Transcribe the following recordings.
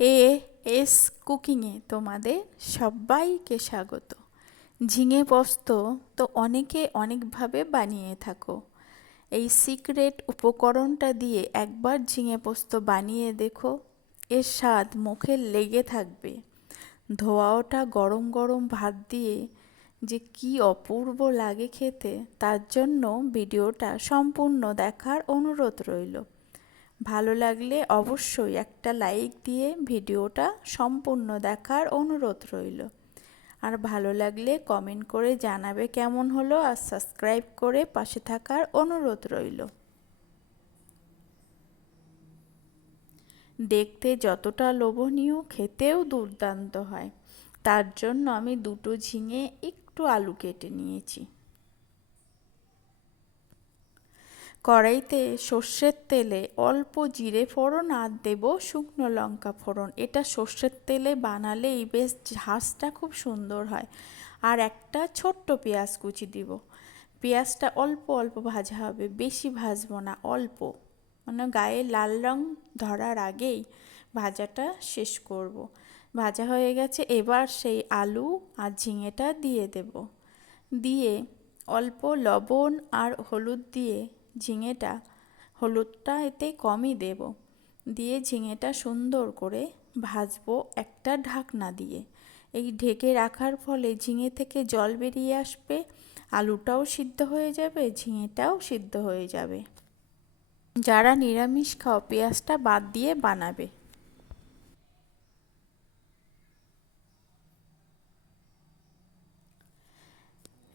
A S কুকিংয়ে তোমাদের সবাইকে স্বাগত। ঝিঙে পোস্ত তো অনেকে অনেকভাবে বানিয়ে থাকো। এই সিক্রেট উপকরণটা দিয়ে একবার ঝিঙে পোস্ত বানিয়ে দেখো, এর স্বাদ মুখে লেগে থাকবে। ধোয়াওটা গরম গরম ভাত দিয়ে যে কি অপূর্ব লাগে খেতে, তার জন্য ভিডিওটা সম্পূর্ণ দেখার অনুরোধ রইল। ভালো লাগলে অবশ্যই একটা লাইক দিয়ে ভিডিওটা সম্পূর্ণ দেখার অনুরোধ রইল। আর ভালো লাগলে কমেন্ট করে জানাবে কেমন হলো আর সাবস্ক্রাইব করে পাশে থাকার অনুরোধ রইল। দেখতে যতটা লোভনীয়, খেতেও দুর্দান্ত হয়। তার জন্য আমি দুটো ঝিঙে একটু আলু কেটে নিয়েছি। কড়াইতে সর্ষের তেলে অল্প জিরে ফোড়ন আর দেব শুকনো লঙ্কা ফোড়ন। এটা সর্ষের তেলে বানালেই বেশ ঝাঁসটা খুব সুন্দর হয়। আর একটা ছোট্ট পেঁয়াজ কুচি দিব। পেঁয়াজটা অল্প অল্প ভাজা হবে, বেশি ভাজবো না, অল্প। মানে গায়ে লাল রং ধরার আগেই ভাজাটা শেষ করব। ভাজা হয়ে গেছে, এবার সেই আলু আর ঝিঙেটা দিয়ে দেব। দিয়ে অল্প লবণ আর হলুদ দিয়ে ঝিঙেটা হলুদটা এতে কমই দেব। দিয়ে ঝিঙেটা সুন্দর করে ভাজবো একটা ঢাকনা দিয়ে। এই ঢেকে রাখার ফলে ঝিঙে থেকে জল বেরিয়ে আসবে, আলুটাও সিদ্ধ হয়ে যাবে, ঝিঙেটাও সিদ্ধ হয়ে যাবে। যারা নিরামিষ খাও, পেঁয়াজটা বাদ দিয়ে বানাবে।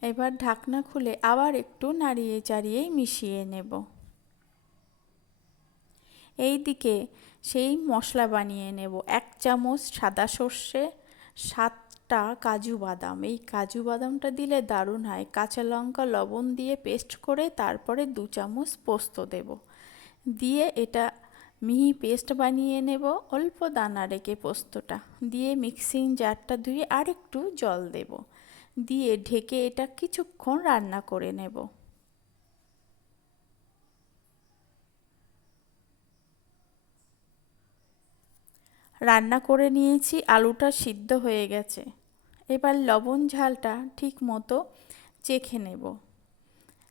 এবার ঢাকনা খুলে আবার একটু নাড়িয়ে চাড়িয়েই মিশিয়ে নেব। এই দিকে সেই মশলা বানিয়ে নেব। এক চামচ সাদা সর্ষে, সাতটা কাজু বাদাম। এই কাজু বাদামটা দিলে দারুণ হয়। কাঁচা লঙ্কা, লবণ দিয়ে পেস্ট করে তারপরে দু চামচ পোস্ত দেব। দিয়ে এটা মিহি পেস্ট বানিয়ে নেব। অল্প দানা রেখে পোস্তটা। দিয়ে মিক্সিং জারটা ধুয়ে আরেকটু জল দেবো। দিয়ে ঢেকে এটা কিছুক্ষণ রান্না করে নেব। রান্না করে নিয়েছি, আলুটা সিদ্ধ হয়ে গেছে। এবার লবণ ঝালটা ঠিক মতো চেখে নেব।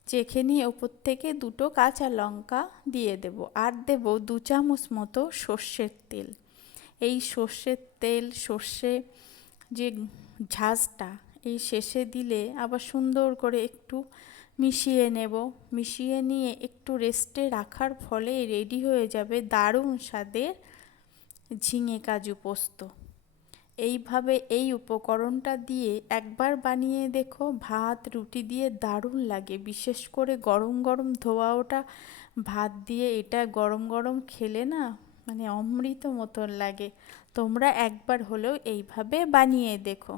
চেখে নিয়ে ওপর থেকে দুটো কাঁচা লঙ্কা দিয়ে দেব আর দেব দু চামচ মতো সর্ষের তেল। এই সর্ষের তেল, সর্ষে যে ঝাঁজটা এই শেষে দিলে আবার সুন্দর করে একটু মিশিয়ে নেব। মিশিয়ে নিয়ে একটু রেস্টে রাখার ফলে রেডি হয়ে যাবে দারুণ স্বাদের ঝিঙে কাজু পোস্ত। এইভাবে এই উপকরণটা দিয়ে একবার বানিয়ে দেখো, ভাত, রুটি দিয়ে দারুণ লাগে। বিশেষ করে গরম গরম ধোয়া ওটা ভাত দিয়ে, এটা গরম গরম খেলে না মানে অমৃত মতন লাগে। তোমরা একবার হলেও এইভাবে বানিয়ে দেখো।